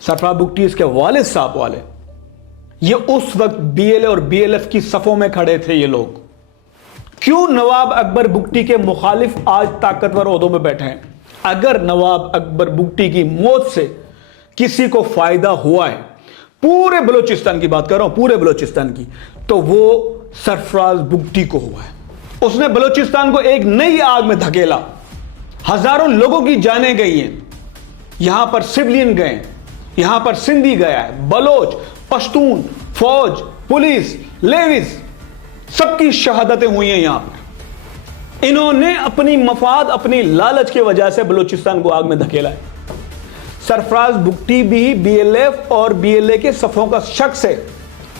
सरफराज बुगटी इसके वालिद साहब वाले, ये उस वक्त बीएलए और बीएलएफ की सफों में खड़े थे। ये लोग क्यों नवाब अकबर बुगटी के मुखालिफ आज ताकतवर ओहदों में बैठे हैं? अगर नवाब अकबर बुगटी की मौत से किसी को फायदा हुआ है, पूरे बलूचिस्तान की बात कर रहा हूं, पूरे बलूचिस्तान की, तो वो सरफराज बुगटी को हुआ है। उसने बलूचिस्तान को एक नई आग में धकेला। हजारों लोगों की जानें गई हैं, यहां पर सिविलियन गए, यहां पर सिंधी गया है, बलोच, पश्तून, फौज, पुलिस, लेविस, सबकी शहादतें हुई हैं। यहां पर इन्होंने अपनी मफाद, अपनी लालच की वजह से बलूचिस्तान को आग में धकेला है। सरफराज बुगटी भी बीएलएफ और बीएलए के सफों का शख्स है।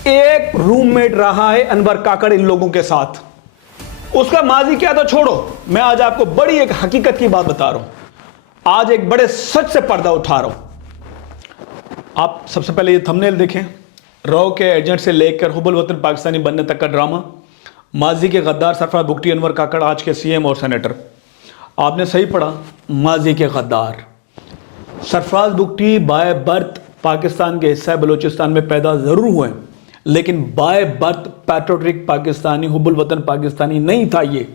एक रूममेट रहा है अनवर काकड़ इन लोगों के साथ। उसका माजी क्या था छोड़ो, मैं आज आपको बड़ी एक हकीकत की बात बता रहा हूं। आज एक बड़े सच से पर्दा उठा रहा हूं। आप सबसे पहले ये थंबनेल देखें, रॉ के एजेंट से लेकर हुब्बुल वतन पाकिस्तानी बनने तक का ड्रामा। माजी के गद्दार सरफराज बुगटी, अनवर काकड़ आज के सीएम और सेनेटर। आपने सही पढ़ा, माजी के गद्दार। सरफराज बुगटी बाय बर्थ पाकिस्तान के हिस्सा बलूचिस्तान में पैदा जरूर हुए, लेकिन बाय बर्थ पैट्रियोटिक पाकिस्तानी, हुब्बुल वतन पाकिस्तानी नहीं था ये,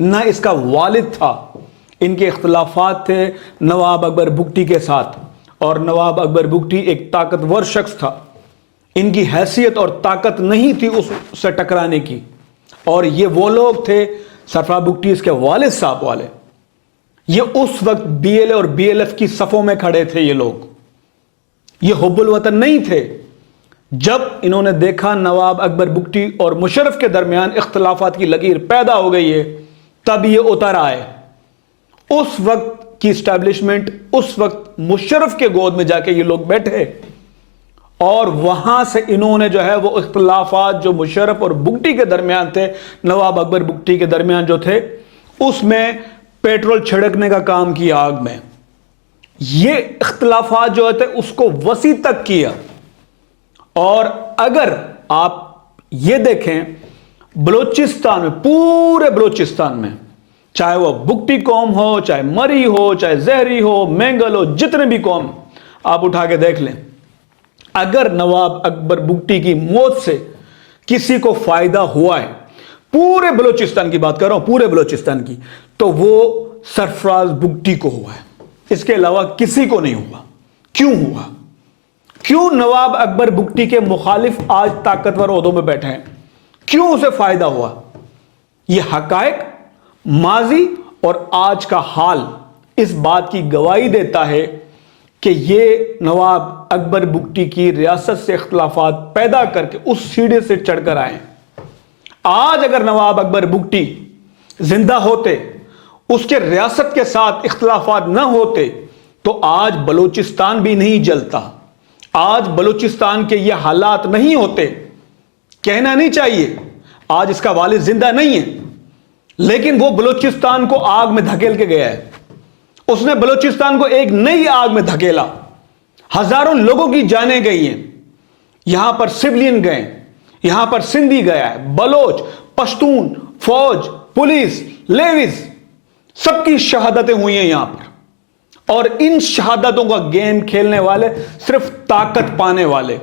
ना इसका वालिद था। इनके इख्तलाफात थे नवाब अकबर बुगटी के साथ, और नवाब अकबर बुगटी एक ताकतवर शख्स था। इनकी हैसियत और ताकत नहीं थी उससे टकराने की। और ये वो लोग थे, सरफराज बुगटी इसके वालिद साहब वाले, ये उस वक्त बीएलए और बीएलएफ की सफों में खड़े थे। ये लोग, ये हुब्बुल वतन नहीं थे। जब इन्होंने देखा नवाब अकबर बुगटी और मुशर्रफ के दरमियान इख्तलाफात की लकीर पैदा हो गई है, तब ये उतर आए। उस वक्त की स्टैब्लिशमेंट, उस वक्त मुशर्रफ के गोद में जाके ये लोग बैठे, और वहां से इन्होंने जो है वो इख्तलाफात जो मुशर्रफ और बुगटी के दरमियान थे, नवाब अकबर बुगटी के दरमियान जो थे, उसमें पेट्रोल छिड़कने का काम किया आग में। ये इख्तलाफात जो थे उसको वसी तक किया। और अगर आप ये देखें बलूचिस्तान में, पूरे बलूचिस्तान में, चाहे वह बुगटी कौम हो, चाहे मरी हो, चाहे जहरी हो, मेंगल हो, जितने भी कौम आप उठा के देख लें, अगर नवाब अकबर बुगटी की मौत से किसी को फायदा हुआ है, पूरे बलूचिस्तान की बात कर रहा हूं, पूरे बलूचिस्तान की, तो वो सरफराज बुगटी को हुआ है। इसके अलावा किसी को नहीं हुआ। क्यों हुआ? क्यों नवाब अकबर बुगटी के मुखालिफ आज ताकतवर ओहदों में बैठे हैं? क्यों उसे फायदा हुआ? यह हकायक, माजी और आज का हाल इस बात की गवाही देता है कि ये नवाब अकबर बुगटी की रियासत से इख्तलाफात पैदा करके उस सीढ़े से चढ़कर आए। आज अगर नवाब अकबर बुगटी जिंदा होते, उसके रियासत के साथ इख्तलाफात न होते, तो आज बलूचिस्तान भी नहीं जलता, आज बलूचिस्तान के ये हालात नहीं होते। कहना नहीं चाहिए, आज इसका वालिद जिंदा नहीं है, लेकिन वो बलूचिस्तान को आग में धकेल के गया है। उसने बलूचिस्तान को एक नई आग में धकेला। हजारों लोगों की जानें गई हैं, यहां पर सिविलियन गए, यहां पर सिंधी गया है, बलोच, पश्तून, फौज, पुलिस, लेविस, सबकी शहादतें हुई हैं यहां पर। और इन शहादतों का गेम खेलने वाले सिर्फ ताकत पाने वाले,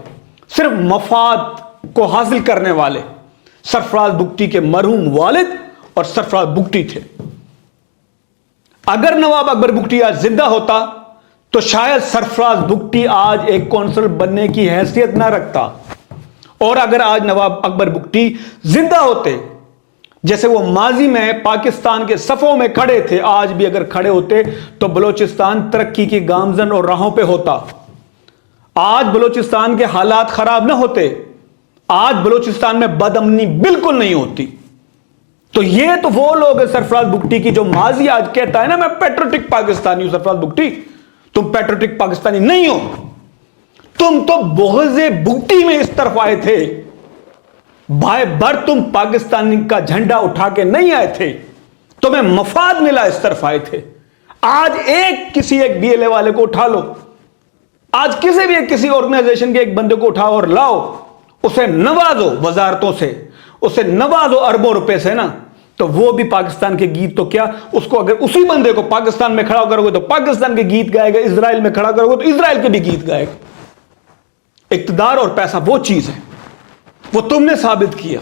सिर्फ मफाद को हासिल करने वाले सरफराज बुगटी के मरहूम वालिद और सरफराज बुगटी थे। अगर नवाब अकबर बुगटी आज जिंदा होता, तो शायद सरफराज बुगटी आज एक कौंसल बनने की हैसियत ना रखता। और अगर आज नवाब अकबर बुगटी जिंदा होते, जैसे वो माजी में पाकिस्तान के सफों में खड़े थे, आज भी अगर खड़े होते, तो बलूचिस्तान तरक्की की गामजन और राहों पे होता। आज बलूचिस्तान के हालात खराब ना होते, आज बलूचिस्तान में बदअमनी बिल्कुल नहीं होती। तो ये तो वो लोग हैं सरफराज बुगटी की, जो माजी आज कहता है ना मैं पैट्रियोटिक पाकिस्तानी हूं। सरफराज बुगटी, तुम पैट्रियोटिक पाकिस्तानी नहीं हो, तुम तो बुग़्ज़े बुगटी में इस तरफ आए थे। बाय बर्थ तुम पाकिस्तानी का झंडा उठा के नहीं आए थे, तुम्हें मफाद मिला इस तरफ आए थे। आज किसी एक बीएलए वाले को उठा लो, आज किसी भी किसी ऑर्गेनाइजेशन के एक बंदे को उठाओ और लाओ, उसे नवाजो वजारतों से, उसे नवाजो अरबों रुपए से ना, तो वो भी पाकिस्तान के गीत तो क्या, उसको अगर उसी बंदे को पाकिस्तान में खड़ा करोगे तो पाकिस्तान के गीत गाएगा, इजराइल में खड़ा करोगे तो इजराइल के भी गीत गाएगा। اقتدار اور پیسہ وہ چیز ہے، وہ تم نے ثابت کیا،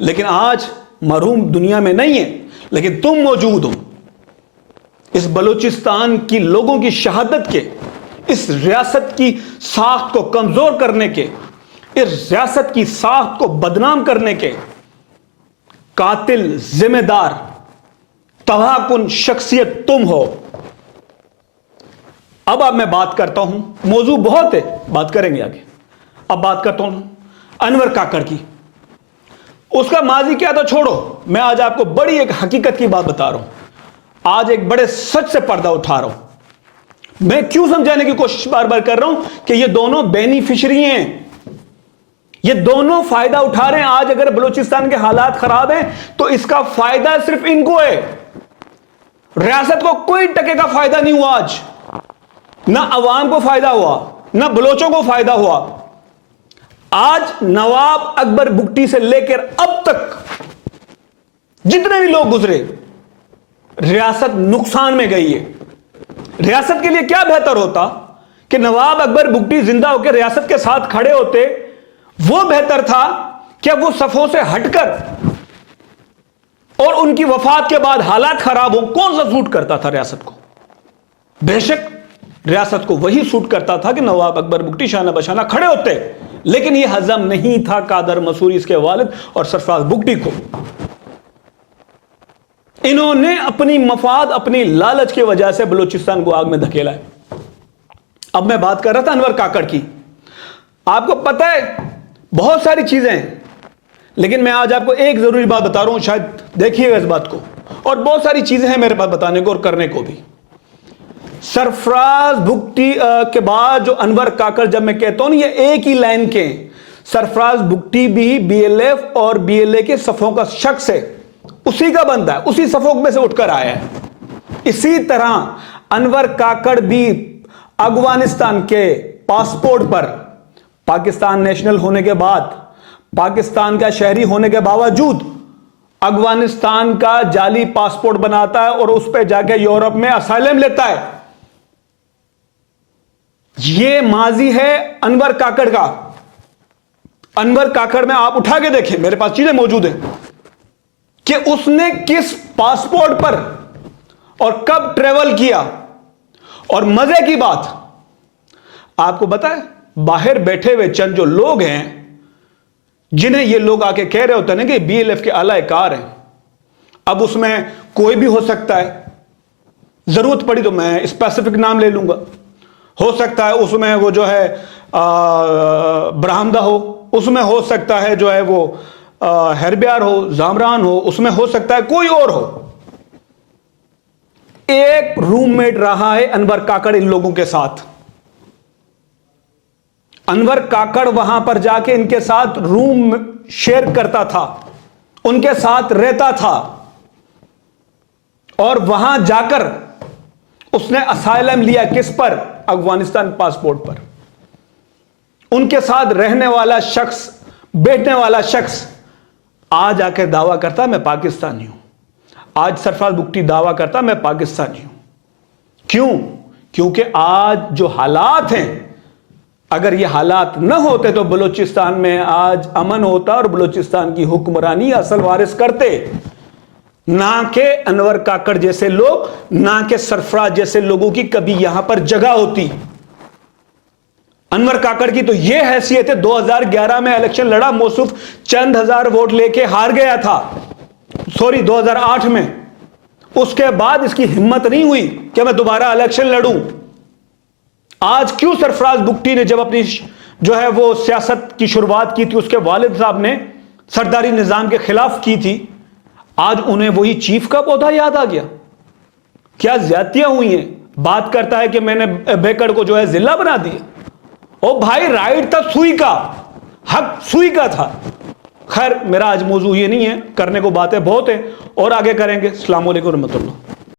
لیکن آج مرحوم دنیا میں نہیں ہے، لیکن تم موجود ہو۔ اس بلوچستان کی لوگوں کی شہادت کے، اس ریاست کی ساخت کو کمزور کرنے کے، اس ریاست کی ساخت کو بدنام کرنے کے قاتل، ذمہ دار، تباہ کن شخصیت تم ہو۔ اب میں بات کرتا ہوں، موضوع بہت ہے، بات کریں گے آگے۔ اب بات کرتا ہوں انور کاکڑ کی۔ اس کا ماضی کیا تھا چھوڑو، میں آج آپ کو بڑی ایک حقیقت کی بات بتا رہا ہوں، آج ایک بڑے سچ سے پردہ اٹھا رہا ہوں۔ میں کیوں سمجھانے کی کوشش بار بار کر رہا ہوں کہ یہ دونوں بینیفیشری ہیں، یہ دونوں فائدہ اٹھا رہے ہیں۔ آج اگر بلوچستان کے حالات خراب ہیں تو اس کا فائدہ صرف ان کو ہے، ریاست کو کوئی ٹکے کا فائدہ نہیں ہوا آج، نہ عوام کو فائدہ ہوا، نہ بلوچوں کو فائدہ ہوا۔ آج نواب اکبر بگٹی سے لے کر اب تک جتنے بھی لوگ گزرے، ریاست نقصان میں گئی ہے۔ ریاست کے لیے کیا بہتر ہوتا کہ نواب اکبر بگٹی زندہ ہو کے ریاست کے ساتھ کھڑے ہوتے، وہ بہتر تھا کہ وہ صفوں سے ہٹ کر، اور ان کی وفات کے بعد حالات خراب ہو، کون سا سوٹ کرتا تھا ریاست کو؟ بے شک ریاست کو وہی سوٹ کرتا تھا کہ نواب اکبر بگٹی شانہ بشانہ کھڑے ہوتے، لیکن یہ ہضم نہیں تھا قادر مسوری، اس کے والد اور سرفراز بگٹی کو۔ انہوں نے اپنی مفاد، اپنی لالچ کی وجہ سے بلوچستان کو آگ میں دھکیلا ہے۔ اب میں بات کر رہا تھا انور کاکڑ کی۔ آپ کو پتہ ہے بہت ساری چیزیں ہیں، لیکن میں آج آپ کو ایک ضروری بات بتا رہا ہوں، شاید دیکھیے گا اس بات کو، اور بہت ساری چیزیں ہیں میرے پاس بتانے کو اور کرنے کو بھی۔ سرفراز بگٹی کے بعد جو انور کاکڑ، جب میں کہتا ہوں یہ ایک ہی لائن کے، سرفراز بگٹی بھی بی ایل ایف اور بی ایل اے کے صفوں کا شخص ہے، اسی کا بندہ ہے، اسی صفوں میں سے اٹھ کر آیا ہے۔ اسی طرح انور کاکڑ بھی افغانستان کے پاسپورٹ پر، پاکستان نیشنل ہونے کے بعد، پاکستان کا شہری ہونے کے باوجود افغانستان کا جعلی پاسپورٹ بناتا ہے اور اس پہ جا کے یورپ میں اسائلم لیتا ہے۔ یہ ماضی ہے انور کاکڑ کا۔ انور کاکڑ میں آپ اٹھا کے دیکھیں، میرے پاس چیزیں موجود ہیں کہ اس نے کس پاسپورٹ پر اور کب ٹریول کیا۔ اور مزے کی بات آپ کو بتائیں، باہر بیٹھے ہوئے چند جو لوگ ہیں جنہیں یہ لوگ آ کے کہہ رہے ہوتے ہیں کہ بی ایل ایف کے اعلی کار ہیں، اب اس میں کوئی بھی ہو سکتا ہے، ضرورت پڑی تو میں اسپیسیفک نام لے لوں گا، ہو سکتا ہے اس میں وہ جو ہے برہمدہ ہو، اس میں ہو سکتا ہے جو ہے وہ ہربیار ہو، زامران ہو، اس میں ہو سکتا ہے کوئی اور ہو۔ ایک روم میٹ رہا ہے انور کاکڑ ان لوگوں کے ساتھ۔ انور کاکڑ وہاں پر جا کے ان کے ساتھ روم شیئر کرتا تھا، ان کے ساتھ رہتا تھا، اور وہاں جا کر اس نے اسائلم لیا کس پر؟ افغانستان پاسپورٹ پر۔ ان کے ساتھ رہنے والا شخص، بیٹھنے والا شخص آج آ کے دعویٰ کرتا میں پاکستانی ہوں۔ آج سرفراز بگٹی دعویٰ کرتا میں پاکستانی ہوں۔ کیوں؟ کیونکہ آج جو حالات ہیں، اگر یہ حالات نہ ہوتے تو بلوچستان میں آج امن ہوتا اور بلوچستان کی حکمرانی اصل وارث کرتے، نہ کہ انور کاکڑ جیسے لوگ، نہ کہ سرفراز جیسے لوگوں کی کبھی یہاں پر جگہ ہوتی۔ انور کاکڑ کی تو یہ حیثیت ہے، 2011 میں الیکشن لڑا، موصوف چند ہزار ووٹ لے کے ہار گیا تھا، 2008 میں۔ اس کے بعد اس کی ہمت نہیں ہوئی کہ میں دوبارہ الیکشن لڑوں۔ آج کیوں سرفراز بگٹی نے جب اپنی جو ہے وہ سیاست کی شروعات کی تھی، اس کے والد صاحب نے سرداری نظام کے خلاف کی تھی، آج انہیں وہی چیف کا پودا یاد آ گیا؟ کیا زیادتیاں ہوئی ہیں؟ بات کرتا ہے کہ میں نے بیکڑ کو جو ہے ضلع بنا دیا۔ او بھائی، رائٹ تھا سوئی کا، حق سوئی کا تھا۔ خیر، میرا آج موضوع یہ نہیں ہے، کرنے کو باتیں بہت ہیں اور آگے کریں گے۔ السلام علیکم ورحمۃ اللہ۔